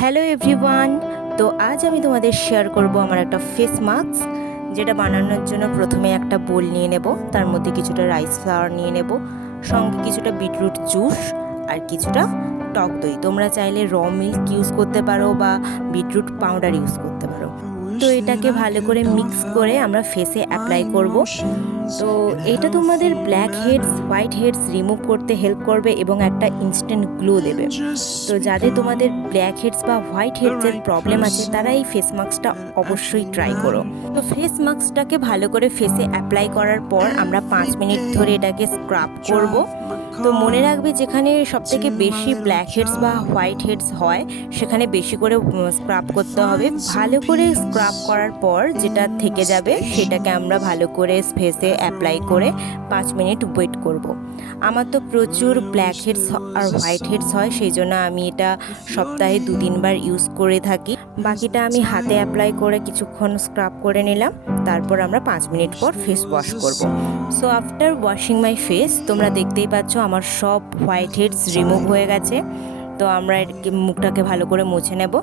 Hello everyone. তো আজ আমি তোমাদের শেয়ার করব আমার একটা ফেস মাস্ক, যেটা বানানোর জন্য প্রথমে একটা বোল নিয়ে নেব, তার মধ্যে কিছুটা রাইস ফ্লাওয়ার নিয়ে নেব, সঙ্গে কিছুটা বিটরুট জুস আর কিছুটা টক দই। তোমরা চাইলে র মিল্ক ইউজ করতে পারো বা বিটরুট পাউডার ইউজ করতে পারো। তো এটাকে ভালো করে মিক্স করে আমরা ফেসে অ্যাপ্লাই করব। তো এটা তোমাদের black heads white heads remove করতে হেল্প করবে এবং একটা ইনস্ট্যান্ট গ্লো দেবে। তো যাদের তোমাদের ব্ল্যাক হেডস বা হোয়াইট হেডসের প্রবলেম আছে তারা এই ফেস মাস্কটা অবশ্যই ট্রাই করো। তো ফেস মাস্কটাকে ভালো করে ফেসে অ্যাপ্লাই করার পর আমরা 5 মিনিট ধরে এটাকে স্ক্রাব করব। তো মনে রাখবে, যেখানে সবথেকে বেশি ব্ল্যাক হেডস বা হোয়াইট হেডস হয় সেখানে বেশি করে স্ক্রাব করতে হবে। ভালো করে স্ক্রাব করার পর যেটা থেকে যাবে সেটাকে আমরা ভালো করে ফেসে অ্যাপ্লাই করে 5 মিনিট ওয়েট করব। আমার তো প্রচুর black heads are white heads হয়, সেই জন্য আমি এটা সপ্তাহে 2-3 বার ইউজ করে থাকি। বাকিটা আমি হাতে অ্যাপ্লাই করে কিছুক্ষণ স্ক্রাব করে নিলাম, তারপর আমরা 5 মিনিট পর ফেস ওয়াশ করব। So after washing my face তোমরা দেখতেই পাচ্ছ আমার সব হোয়াইট হেডস রিমুভ হয়ে গেছে। তো আমরা মুখটাকে ভালো করে মুছে নেব।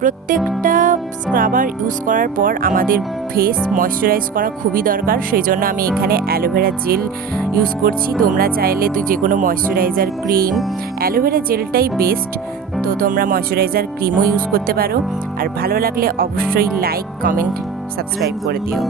প্রত্যেকটা স্ক্রাবার ইউজ করার পর আমাদের ফেস ময়শ্চারাইজ করা খুবই দরকার, সেই জন্য আমি এখানে অ্যালোভেরা জেল ইউজ করছি। তোমরা চাইলে যে কোনো ময়শ্চারাইজার ক্রিম, অ্যালোভেরা জেলটাই বেস্ট, তো তোমরা ময়শ্চারাইজার ক্রিমও ইউজ করতে পারো। আর ভালো লাগলে অবশ্যই লাইক, কমেন্ট, সাবস্ক্রাইব করে দিও।